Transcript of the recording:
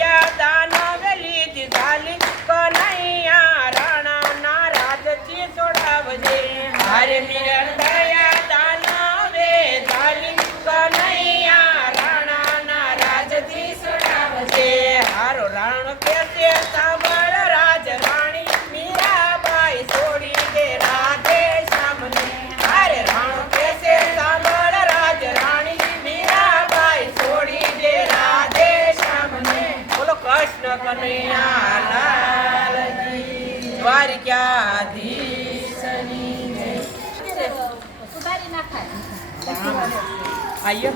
Hallelujah. Kanaiya Lal દ્વારિકાધીશની Jay.